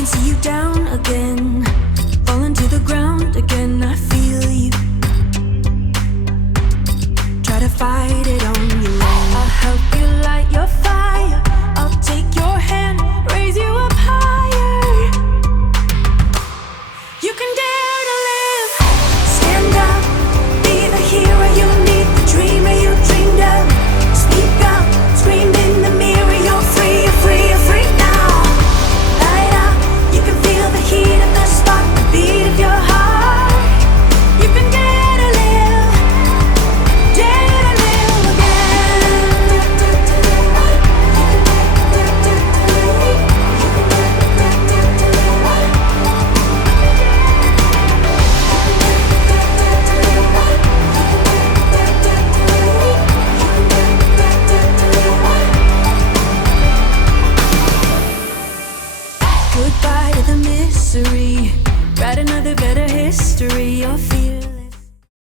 can see you down again, falling to the ground again. I feel you. Try to fight it on your own. I'll help you light your fire. I'll take your hand, raise you up higher. You can dare to live. Stand up, be the hero you need, the dreamer you dreamed of. Speak up, scream in the mirror. You're free, you're free, you're free now. Light up, you can feel the heat of the spark, the beat of your heart. You can dare to live, dare to live again. Goodbye to the misery.